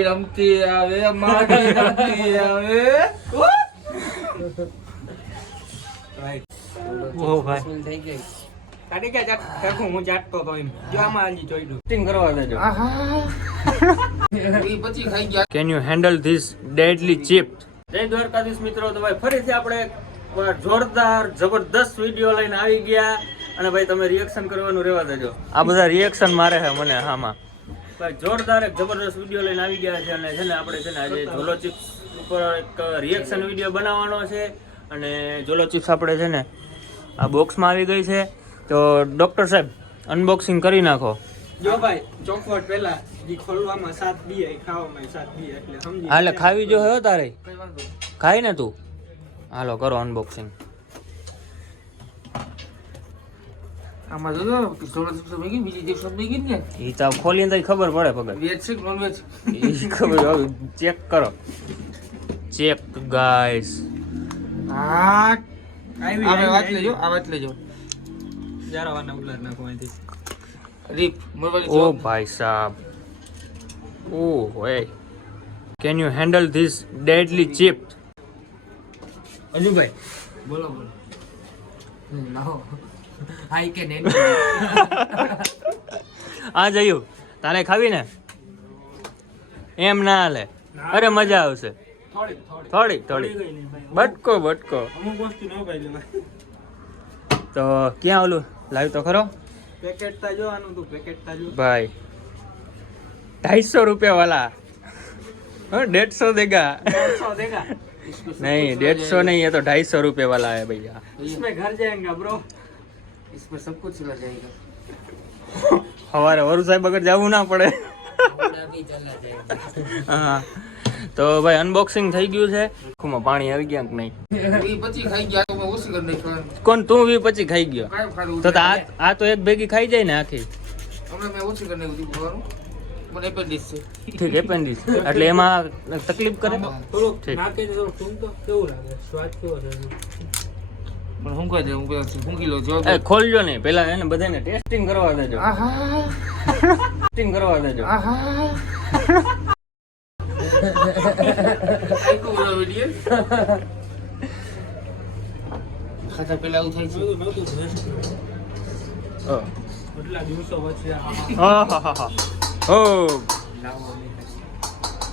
હોળી રમતી આવે માટી રમતી આવે. ઓ ભાઈ. થઈ ગઈ. કાઢી કે ચાટ ફેંકું હું ચાટતો તો એમ. જો આમાં હાલી જોઈ દઉં ટિંગ કરવા દેજો. પછી ખાઈ ગયા. Can you handle this deadly chip જય દ્વારકાધીશ મિત્રો તો ભાઈ ફરીથી આપણે જોરદાર જબરદસ્ત વીડિયો લઈને આવી ગયા. અને ભાઈ તમે રિએક્શન કરવાનું રહેવા દેજો. આ બધા રિએક્શન મારે છે મને આમાં ભાઈ જોરદાર એક જબરદસ્ત વીડિયો લઈને આવી ગયા છે અને છે ને આપણે છે ને આજે ઝોલો ચિપ્સ ઉપર એક રિએક્શન વીડિયો બનાવવાનો છે અને ઝોલો ચિપ્સ આપણે છે ને આ બોક્સમાં આવી ગઈ છે. તો ડૉક્ટર સાહેબ અનબોક્સિંગ કરી નાખો. જો ભાઈ ચોખવટ પહેલા જી ખોલવામાં સાત દી ખાવામાં સાત બી એટલે સમજી હાલે ખાવી જો હે તારે. ખાઈ ને તું. હાલો કરો અનબોક્સિંગ આમાં જોજો દિવસો ભેગી બીજી દિવસો ભેગી ને. એ તો ખોલીને તો ખબર પડે પગર. વેચ છે કે નોન વેજ એ ખબર હવે ચેક કરો. ચેક ગાઈસ હા આવી આ વાત લેજો આ વાત લેજો. જારાવાના ઉલર નાખો અહીંથી. રીપ મોબાઈલ ઓ ભાઈ સાહેબ ઓ હોય. Can you handle this deadly chip Ajubhai બોલો બોલો. લાવો. હા કે ને આ જયું. તારે ખાવી ને? એમ ના હાલે. અરે મજા આવશે. થોડી થોડી બટકો બટકો. તો ક્યાં ઓલું? લાવ્યું તો ખરો? પેકેટ તા જો આનું તું પેકેટ તા જો. ભાઈ. ઢાઈસો રૂપિયા વાલા. डेढ़ देगा देगा नहीं डेढ़ सौ नहीं है तो ढाई હે ભાઈ वाला है भैया इसमें सब कुछ चला जाएगा। हमारे वरुण साहब अगर जाવું ના પડે હા તો ભાઈ અનબોક્સિંગ થઈ ગયું છે આખુંમાં પાણી આવી ગયા કે નહીં ગયા કોણ તું વી પછી ખાઈ ગયો તો આ તો એક ભેગી ખાઈ જાય ને આખી ઠીક એપેન્ડિક્સ એટલે એમાં તકલીફ કરે? થોડુંક નાખે સ્વાદ કેવો રહે પણ હું કહે છે હું પેલા ફૂંકી લઉં જો એ ખોલજો નહીં પેલા એને બધાને ટેસ્ટિંગ કરવા દેજો. આહા. ટેસ્ટિંગ કરવા દેજો. ખાતા પેલા આવું થાય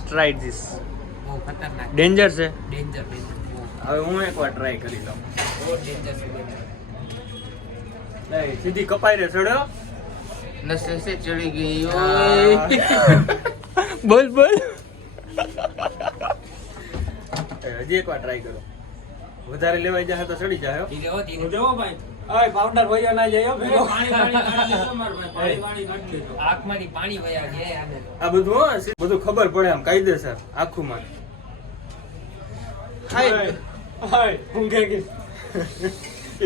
try ખતરનાક. ડેન્જર છે. ડેન્જર હવે હું એકવાર ટ્રાય કરી લઉં. સીધી કપાઈ રે ચડ્યો નસે સે ચડી ગઈ બોલ બોલ. હજી એકવાર ટ્રાય કરો. વધારે લેવાઈ જાય તો ચડી જાય ધીરે ધીરે જવો ભાઈ? ઓય પાવડર વયો ના જાય ભેગો. પાણી પાણી કાઢી દેજો માર ભાઈ. પાણી પાણી કાઢી દેજો. આંખમાંથી પાણી વયા ગયા આ બધું બધું ખબર પડે આમ કાયદેસર આખું માં હાય. હાય હું કે કે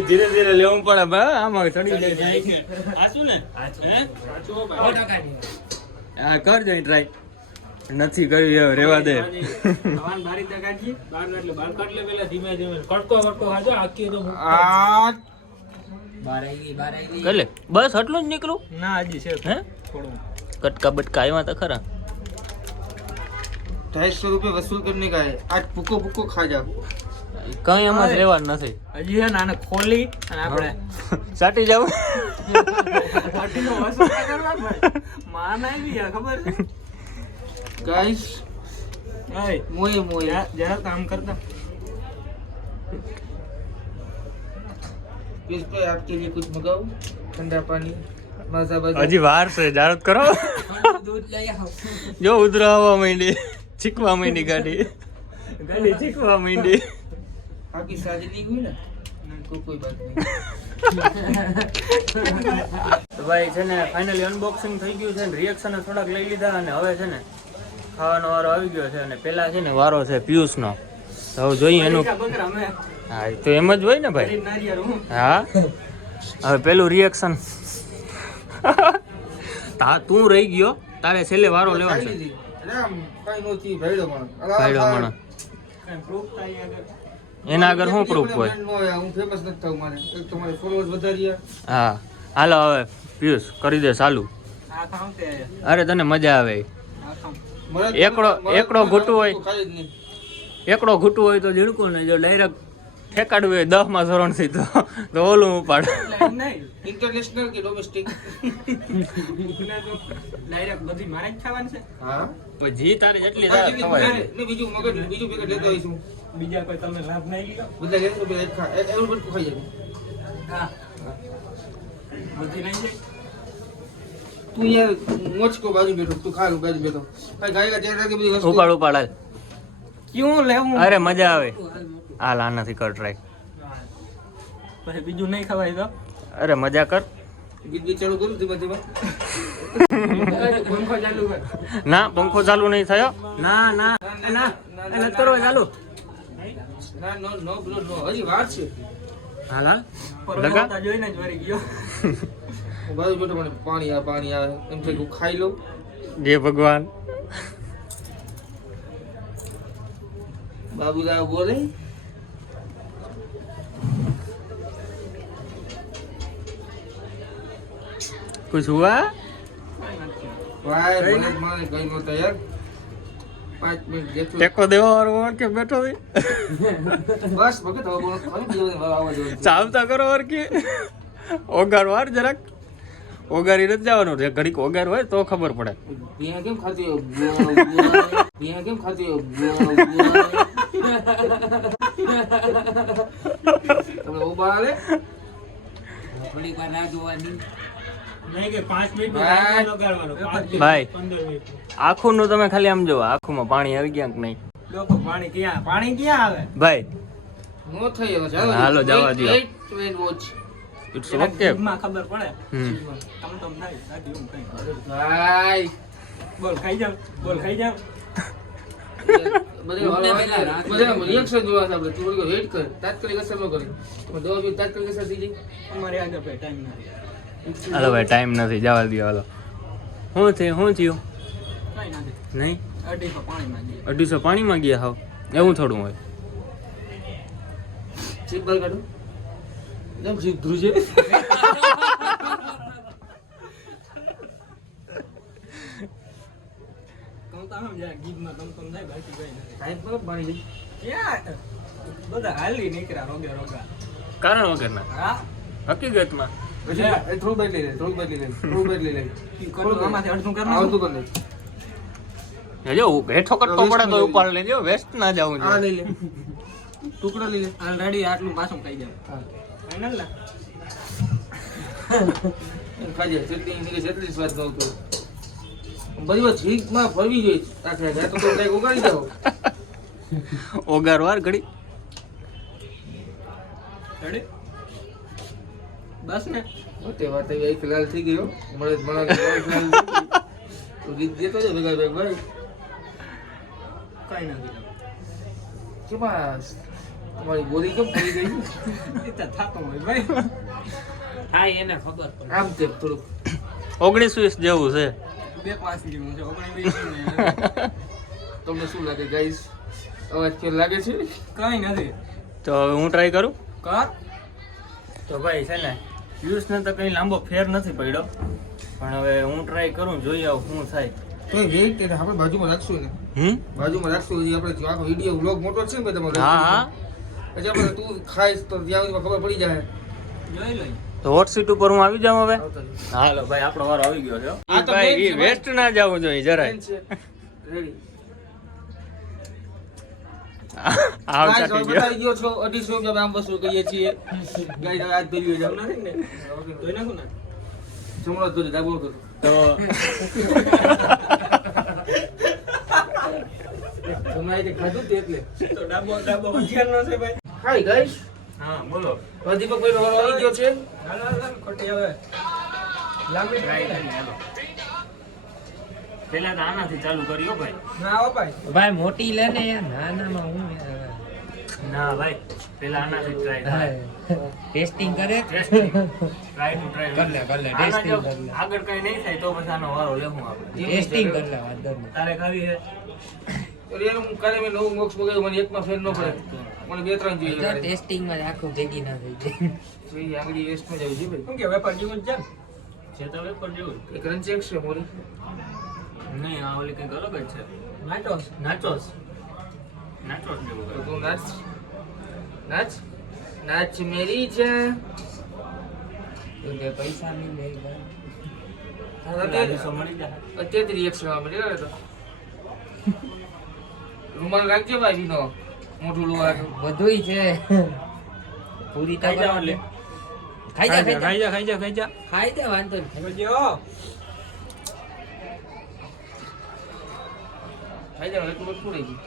ધીરે ધીરે લેવું પડે બા આમાં ચડી જાય. આસુ ને? સાચું. હે? સાચું હો હા. કરજો ટ્રાય નથી કરવી હવે રેવા દે. હવાન બારી તક કાઢી બાર એટલે બાર કાઢ પેલા ધીમે ધીમે. કટકો કટકો ખાજો આખી તો આ બાર આવી ગઈ બાર આવી કર લે બસ આટલું જ નીકળું? ના હજી છે હે? થોડું. કટકા બટકા આવ્યા તો ખરા. ढाई सौ रुपये वसूल करने का है आज पुको पुको खा जाओ કઈ એમાં જ રહેવાનું નથી હજી છે ને આને ખોલી અને આપણે સાટી જાવ પાર્ટીનો વસૂલ ના કરવા ને ભાઈ માન આવી આ ખબર છે गाइस ઓય मोए मोए જરા જરા કામ કરતા इस पे आपके लिए कुछ मंगाऊं ठंडा पानी मजा बजा હજી વાર છે જારત કરો दूध ले आओ જો ઉધરા આવવા માંડી ચીકવા માંડી ગાડી. ગાડી ચીકવા માંડી. આખી સાજી નહીં હોય ને ભાઈ છે ને ફાઇનલી અનબોક્સિંગ થઈ ગયું છે ને રિએક્શન થોડાક લઈ લીધા અને હવે છે ને ખાવાનો વારો આવી ગયો છે અને પેલા છે ને વારો છે પિયુષનો. હવે જોઈએ એનું. હા તો એમ જ હોય ને ભાઈ. હા. હવે પેલું રિએક્શન તા તું રહી ગયો તારે છેલ્લે વારો લેવાનો એના આગળ? શું પ્રૂફ હોય? હા હાલો હવે પિયુષ કરી દે ચાલુ. અરે તને મજા આવે. એકડો એકડો ઘૂટું હોય. એકડો ઘૂટું હોય તો ઝીણકું નહીં જો ડાયરેક્ટ ઠેકાડવું હોય દસમાં ધોરણથી તો તો ઓલું ઉપાડ. એટલે ઇન્ટરનેશનલ કે ડોમેસ્ટિક ડાયરેક્ટ બધી મારે જ ખાવાની છે. હા? જી તારી જેટલી બીજું મગજ બીજું પેકેટ લેતો આવીશું બીજા કોઈ તમે લાભ નહીં લીધો? બધા એક ખા એક બધું ખાઈ જાય. હા. બધી નહીં જાય? તું યાર મોચકો બાજુ બેઠો તું ખા બાજુ બેઠો. ભાઈ ગાય ચેક કે બધી વસ્તુ ઉપાડ ઉપાડ. ક્યું લેવું? અરે મજા આવે. હાલ આનાથી કર ટ્રાય પછી બીજું નહીં ખવાય તો? અરે મજા કર. ગીત ચાલુ કરું ના પંખો ચાલુ નહીં થયો? ના ના ના એને કરો ચાલુ. ના નો નો બ્લો નો હજી વાર છે. હાલ હાલ. લગા? જોઈને જ વળી ગયો. બાજુ બેઠો મને પાણી આ પાણી આવે એમ થાય કે ખાઈ લઉં. જે ભગવાન. બાબુરાવ બોલે? કુછ હુઆ ભાઈ મને જ મને કઈ નહોતા યાર. પાંચ મિનિટ જેટલું ટેકો દેવો ઓર કે બેઠો છે? બસ ભગત હવે બોલો દિવસ આવવા જવાનું છે. ચાલતા કરો ઓર કે? ઓગાર વાર જરાક. ઓગારી નથી જવાનું. છે ઘડીક ઓગાર હોય તો ખબર પડે. ભીયા કેમ ખાતી હો? ભીયા કેમ ખાતી હો? તમને ઊભા હાલે? થોડીક વાર રાહ જોવાની. ભાઈ. આખું નું તમે ખાલી આમ જો આખું માં પાણી આવી ગયા કે નહીં પાણી ક્યાં પાણી ક્યાં આવે ભાઈ નો. હાલો, જવા. ઇટ્સ ઓકે ખબર પડે. તમ. બોલ ખાઈ જાવ બોલ ખાઈ. તું. તાત્કાલિક અસર ન કરી દવા તાત્કાલિક અસર થઈ જાય. અમારે આગળ ટાઈમ નથી હાલો ભાઈ ટાઈમ નથી. જવા દો હાલો. શું થયું શું થયું? નહીં? અઢીસો પાણીમાં ગયા હાવ એવું થોડું હોય. કારણ વગરના? હકીકતમાં? થોડું બહાર લે, થોડું બહાર લે, થોડું બહાર લે. કરું આમાંથી અડધું કરી આવતું કર લે. જો હેઠો કટકો પડે તો ઉપાડ લેજો વેસ્ટ ના જવું આ લઈ લે. ટુકડા લઈ લે. Already આટલું પાછું ખાઈ જાય ખાજે. ચટણી ની કે સ્વાદ બધી જીભમાં ફરવી જોઈએ. આખે આખે. તો ઉગાડી ઘડી બસ ને. મોટે વાત એવી આંખ લાલ થઈ ગયો મળે મળે. તો ગીત દેતો જાય ભેગા ભેગ ભાઈ? કઈ નથી કેમાં તમારી બોલી કેમ થઈ ગઈ? એ તો થાતો હોય ભાઈ. હા એને ખબર આમ તેમ થોડુંક. ઓગણીસ વીસ જેવું છે. બે પાંચ જેવું છે ઓગણીસ વીસ ને તમને શું લાગે ગાઈસ અવાજ કેવો લાગે છે? કઈ નથી. તો હવે હું ટ્રાય કરું? કર તો ભાઈ છે ને યુઝને તો કઈ લાંબો ફેર નથી પડ્યો. પણ હવે હું ટ્રાય કરું જોઈ આવું શું થાય. તો વેઇટ એટલે આપણે બાજુમાં રાખશું ને હમ? બાજુમાં રાખશું હજી આપણે જો આખો વીડિયો વ્લોગ મોટો છે ને ભાઈ તમારો હા હા. પછી આપણે તું ખાઈશ તો ત્યાં સુધી ખબર પડી જાય. જોઈ લઈ તો હોટ સીટ ઉપર હું આવી જાઉં હવે? હાલો ભાઈ આપણો વારો આવી ગયો છે આ તો વેસ્ટ ના જવું જોઈએ જરાય. રેડી. આવ ચાટી ગયો બતાવી દો છો અઢીસો રૂપિયા આમ વસૂલ કરીએ છીએ. ગાઈડ હાથ ભેગી જાવ નથી ને? જોઈ નાખું ને? જમણો જ ડાબો કરો તો તમે આ ખાધું તે એટલે. તો ડાબો ડાબો હથિયાર નો છે ભાઈ. હાય ગાઈસ હા બોલો. દીપકભાઈ નો આવી ગયો છે? હાલો હાલો ખોટી હવે. લાંબી ટ્રાય કરીને હાલો. પેલા તો આનાથી ચાલુ કર્યો ભાઈ. ના હો ભાઈ. ભાઈ મોટી લે ને યાર નાના માં હું ના ભાઈ પેલા આનાથી ટ્રાય ટેસ્ટિંગ કરે? ટ્રાય ટુ ટ્રાય કર લે, કર લે, ટેસ્ટિંગ કર લે. આગળ કઈ નહીં થાય તો પછી આનો વારો લેવું આપણે. ટેસ્ટિંગ કર લે વાત દર તારે ખાવી છે? એટલે હું કાલે મેં નવું બોક્સ મગાવ્યું મને એકમાં ફેર ન પડે. મને બે ત્રણ જોઈએ ટેસ્ટિંગમાં આખું ભેગી ના થઈ જાય. જોઈએ આંગળી વેસ્ટમાં જ છે ભાઈ. શું કે વેપાર જીવન છે? છે તો વેપર જેવું એક રન ચેક છે મોરી. નહીં આ ઓલી કંઈક અલગ જ છે. નાચોસ. નાચોસ. નાચોસ જેવું તો તું નાચ. નાચ. નાચ મેરી છે. એટલે પૈસા નહીં લે લાગે તો અત્યારથી રિએક્શન મળ્યો તો. રૂમાલ રાખજો ભાઈ વિનો. મોટું લોહાનું બધું છે. પૂરી થાય ખાઈ જાઓ એટલે. ખાઈ જા ખાઈ જા. ખાઈ જા ખાઈ જા ખાઈ જા. ખાઈ જા વાંધો નહીં. ખાઈ જાવ એટલું બધું રહી ગયું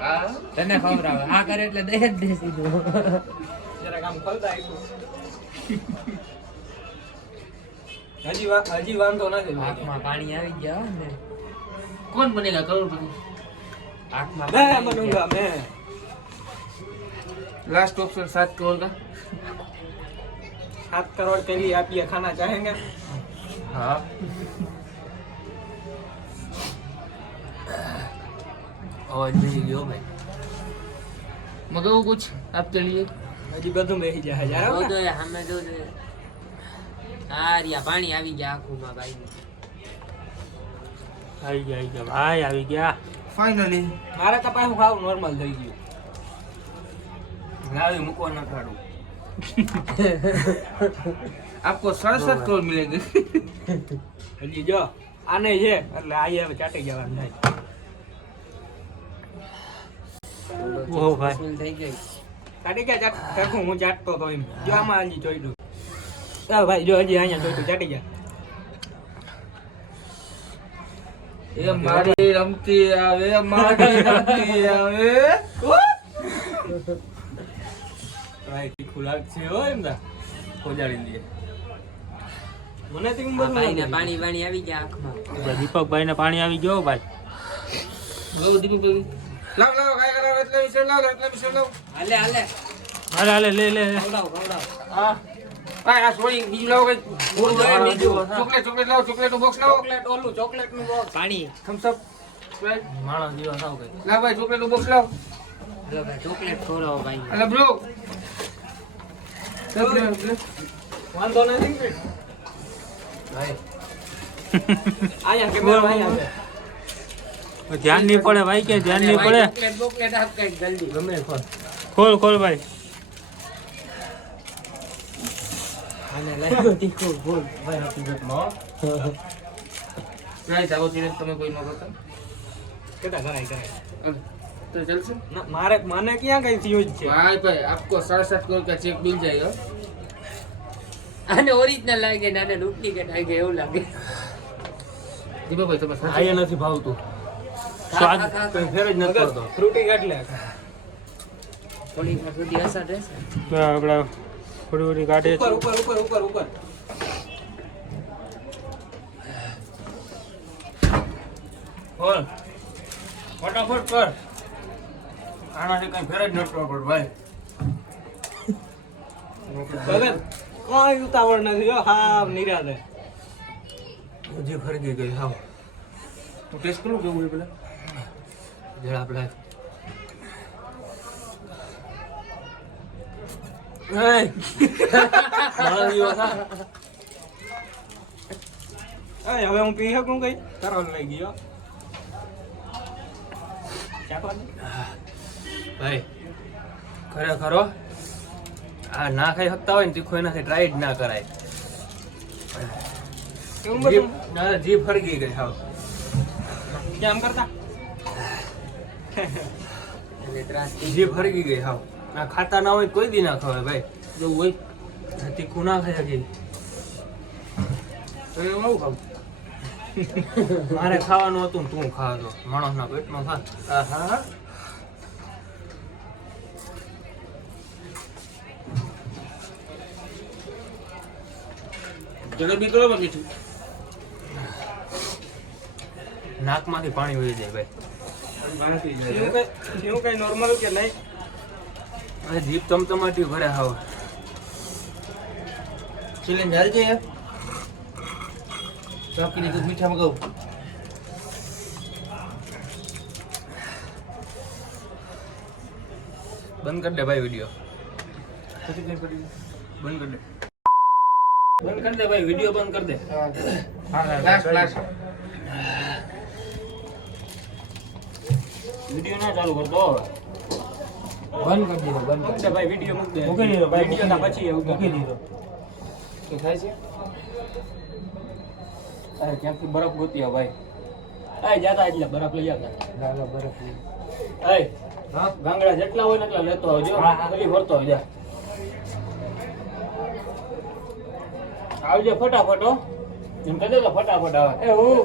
હા તને ખવડાવે આ કરે એટલે દે જ દે સીધું જરાક આમ ખોલતા આવીશું હજી વા- હજી વાંધો નથી આંખમાં પાણી આવી ગયા હો ને કોણ બનેગા કરોડપતિ આંખમાં मैं પાણી આવી बनूंगा मैं लास्ट ऑप्शन सात करोड़ का सात करोड़ के लिए आप ये खाना चाहेंगे हाँ અવાજ બેસી ગયો ભાઈ. મગાવો કુછ આપ ચલીએ હજી બધું બેસી જાય હજાર તો હમે જો હારિયા પાણી આવી ગયા આંખોમાં ભાઈ. આવી ગયા આવી ગયા ભાઈ આવી ગયા. ફાઇનલી મારે તો પાછું ખાવ નોર્મલ થઈ ગયું. લાવી મૂકો ના કાઢું. આપકો સડસઠ કરોડ મિલેગી હજી જો આને છે એટલે આ ચાટી જવાનું થાય. ઓહો ભાઈ. થઈ ગઈ. હું ચાટતો તો એમ. જો આમાં હજી દઉં ભાઈ જો હજી અહીંયા ચોઈડું ચાટી ગયા. એ મારી રમતી આવે મારી રમતી આવે. ભાઈ તીખું લાગશે હો એમ ના ખોજાડી દે. મને તો એમ આ બધું પાણી પાણી આવી ગયા આંખમાં. દીપકભાઈ ને પાણી આવી ગયો ભાઈ. લો દીપક ભાઈ લાવ લાવ. એટલે વિશે લાવ એટલે વિશે લાવ. હાલે હાલે. હાલે હાલે લે લે. ખવડાવ ખવડાવ. હા. કાઈ આ સોરી બીજું લાવ કઈ. બોલ, બોલ, બીજું. ચોકલેટ ચોકલેટ લાવ ચોકલેટનું બોક્સ લાવ. ચોકલેટ ઓલું ચોકલેટનું બોક્સ પાણી થમ્સ અપ માણસ કઈ. લાવ ભાઈ ચોકલેટનું બોક્સ લાવ. હાલો ભાઈ ચોકલેટ ખવડાવો ભાઈ. અલે બ્રો વાંધો નથી? ભાઈ. અહીંયા કેમેરા ભાઈ છે? ધ્યાન નહીં પડે ભાઈ કે ધ્યાન નહીં પડે. ખોલ ખોલ ભાઈ. મારે મને ક્યાં કઈ થયું છે? ભાઈ ભાઈ આપકો સડસઠ કરોડ કા ચેક મિલ જાયગા અને ઓરિજિનલ લાગે નાને ડુપ્લિકેટ આવી ગયા એવું લાગે. દીપકભાઈ તમે આયા નથી ભાવતું. સ્વાદ? ફેર જ નથી પડતો. ફ્રૂટી કાઢ થોડી સુધી અસર રહેશે. આપણે થોડી થોડી કાઢે ઉપર ઉપર ઉપર ઉપર ઉપર. બોલ. ફટાફટ કર. આનાથી કઈ ફેર જ નથી પડતો ભાઈ. ભગત કોઈ ઉતાવળ નથી હા. નિરાતે. જે ફરગી ગઈ હા તું ટેસ્ટ કરું કેવું એ પેલા? જરા આપણે હવે હું પી શકું કઈ તરલ લઈ ગયો ભાઈ ખરેખર ખરો આ ના ખાઈ શકતા હોય ને તીખો એનાથી ટ્રાય જ ના કરાય જીભ ફરગી ગઈ હા કેમ કરતા જે ફરકી ગઈ હા ના ખાતા ના હોય કોઈ દી ના ખવાય ભાઈ. જો હોય તીખું ના ખાય ગઈ તો હું ખાવ મારે ખાવાનું હતું તું ખાતો માણસના પેટમાં ખા. હા જલેબી કરો પછી નાકમાંથી પાણી વહી જાય ભાઈ. જીભ તમતમાટી ભરે હાવ. ચીલીન બંધ કરી દે ભાઈ વીડિયો બંધ કરી દે. બંધ કરી દે ભાઈ વીડિયો બંધ કરી દે. હા વીડિયો ના ચાલુ કરતો હવે બંધ કરી દીધો બંધ કરી દે ભાઈ વીડિયો મૂક દે. મૂકી દીધો ભાઈ વિડિયો ના પછી એવું મૂકી દીધો. શું થાય છે? અરે ક્યાંથી બરફ ગોતી આવ ભાઈ. એ જાતા એટલે બરફ લઈ આવતા. લાલા બરફ લઈ. એ હા? ગાંગડા જેટલા હોય ને એટલા લેતો આવજો. ખાલી ભરતો આવજો આવજો ફટાફટ એમ કહી દે તો ફટાફટ આવે. એ હું જો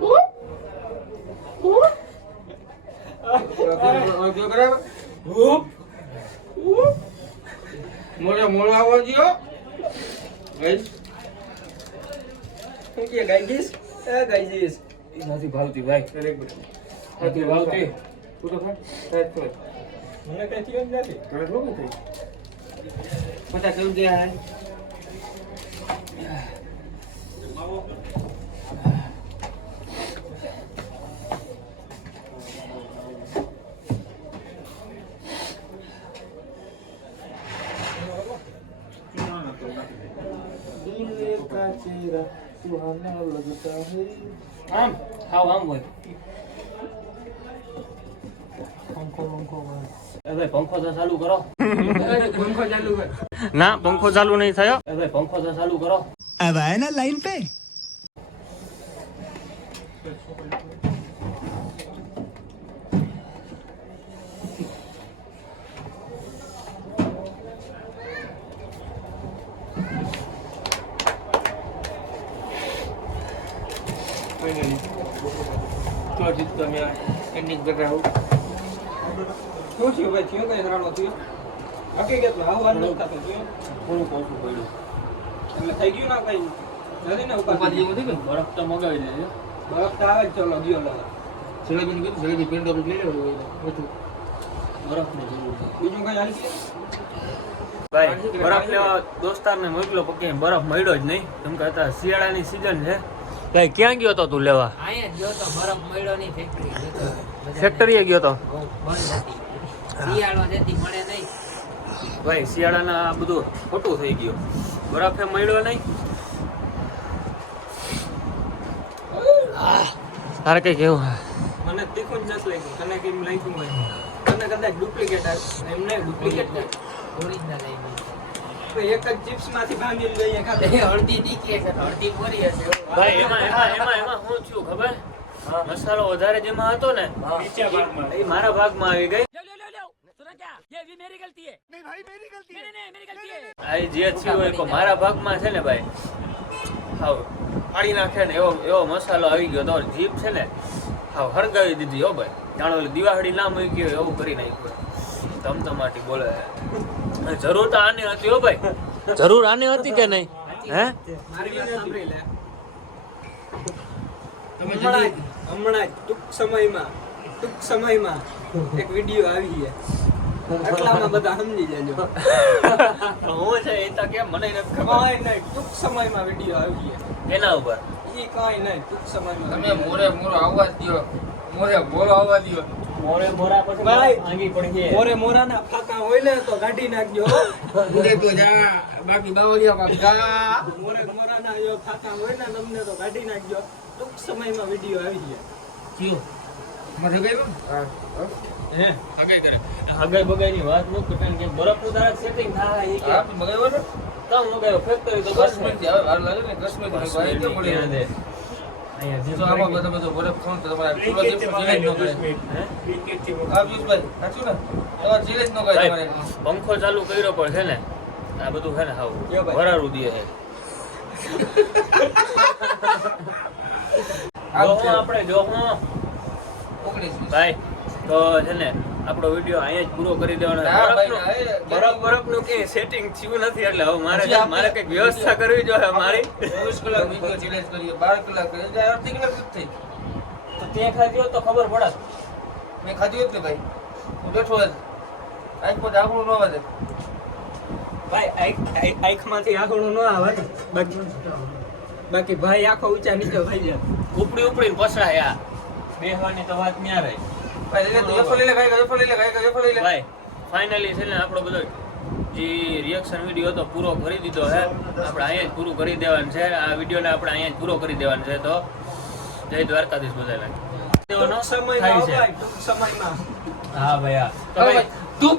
બરાબર હું મોડે મોડો દ્યો ગઈશ શું કે ગાઈજીસ એ ગાઈજીસ એ નથી ભાવતી ભાઈ મિનિટ નથી ભાવતી ફોટો ફાડ સાઈડ મને થઈ પચાસ રૂપિયા આમ ખાવ આમ હોય. પંખો ચાલુ કરો. પંખો ચાલુ ના પંખો ચાલુ નહીં થયો. પંખો ચાલુ કરો. લાઈન પે. તો અમે તમે એન્ડિંગ કરતા આવું. શું થયું ભાઈ? થયું કઈ રાડો થયો? હકીકતમાં આવવાનું નથી થતું. થયું? થોડુંક ઓછું પડ્યું. એટલે થઈ ગયું ના કઈ? નથી ને ઉપાધિ. નથી ને બરફ તો મગાવી દેજો બરફ તો આવે જ ચલો ગયો લો જલેબી કીધું જલેબી પેન્ટ આપણે લઈ લેવું ઓછું બરફની જરૂર છે. બીજું કઈ હાલ છે? ભાઈ બરફ લેવા દોસ્તારને મોકલો પણ બરફ મળ્યો જ નહીં. કેમ કે અત્યારે શિયાળાની સિઝન છે. ભાઈ ક્યાં ગયો તો તું લેવા? અહીંયા ગયો તો બરફ મળ્યો નહીં ફેક્ટરી ગયો તો. ફેક્ટરીએ ગયો તો? બહુ બંધ હતી. શિયાળો જેથી મળે નહીં. ભાઈ શિયાળાના આ બધું ખોટું થઈ ગયું. બરફે મળ્યો નહીં. તારે કઈ કેવું? મને તીખું જ નથી લાગ્યું. તને કેમ લાગ્યું તને કદાચ ડુપ્લિકેટ એમ નહીં ડુપ્લિકેટ ઓરિજિનલ આવી એક જ ચિપ્સમાંથી ભાંગીને લઈએ ખાતે ગઈ અડધી તીખી હશે ને હશે. ભાઈ એમાં એમાં એમાં એમાં શું થયું ખબર? મસાલો વધારે જેમાં હતો ને એ મારા ભાગમાં આવી ગઈ. મારા ભાગમાં છે ને ભાઈ. હાવ પાડી નાખે ને એવો એવો મસાલો આવી ગયો. તો જીભ છે ને હાવ હરગાવી દીધી હો ભાઈ. જાણો દિવાળી ના મૂકી હોય એવું કરી નાખ્યું ધમધમાટી બોલે. જરૂર તો આની હતી હો ભાઈ. જરૂર આની હતી કે નહીં? હે? હમણાં હમણાં ટૂંક સમયમાં ટૂંક સમયમાં એક વીડિયો આવી છે. એટલામાં બધા સમજી જજો હું છે એ તો મને નથી ખબર. કાંઈ નહીં ટૂંક સમયમાં વીડિયો આવી ગયા એના ઉપર? એ કઈ નહીં ટૂંક સમયમાં તમે મોરે મોરો આવવા જ મોરે મોરો આવવા દ્યો. મોરે મોરા પછી ભાઈ આંગી પડી મોરે મોરાના ફાકા હોય ને તો કાઢી નાખજો. ઉડે તો જા બાકી બાવળિયા માં ગા મોરે મોરાના જો ફાકા હોય ને તમને તો કાઢી નાખજો. ટૂંક સમયમાં વીડિયો આવી છે કયો? મારે ગઈ હે. આગળ બગાઈની વાત મૂક કે પેન કે બરફનું તારા સેટિંગ થાય એ કે. આપ મગાવ્યો ને? કામ મગાયો ફેક્ટરી તો બસ મિનિટ હવે વાર લાગે ને દસ મિનિટ ભાઈ કેમ મળે અહીંયા પંખો ચાલુ કર્યો પણ છે ને આ બધું છે ને હાવ કયો દે છે. આપણે જો હું. ભાઈ તો છે ને આપણો વીડિયો અહીંયા જ પૂરો કરી દેવાનો. ના ભાઈ, ના, એ- બરફ બરફનું કઈ સેટિંગ થયું નથી એટલે હવે મારે મારે કંઈક વ્યવસ્થા કરવી જોઈએ મારી. ચોવીસ કલાક વીડિયો ચેલેન્જ કરીએ બાર કલાક અડધી કલાક જ થઈ તો તે ખાધ્યો તો ખબર પડે. મેં ખાધ્યું જ ને ભાઈ. હું બેઠો જ. આજ પછી આપણું ન વધે. ભાઈ આંખ- આંખ- આંખમાંથી આંખોડું ન આવે. ને. બાકી બાકી ભાઈ આંખો ઊંચા નીચે થઈ જાય. ઉપડી ઉપડીને પસરાય આ. બેહવાની તો વાત ન્યા રહી. ભાઈ ફાઇનલી છે ને આપણો બધો જે રિએક્શન વીડિયો હતો પૂરો કરી દીધો છે આપણે અહીંયા જ પૂરું કરી દેવાનું છે. આ વિડીયોને આપણે અહીંયા જ પૂરો કરી દેવાનું છે તો જય દ્વારકાધીશ બધાને હો ભાઈ હા ભાઈ તું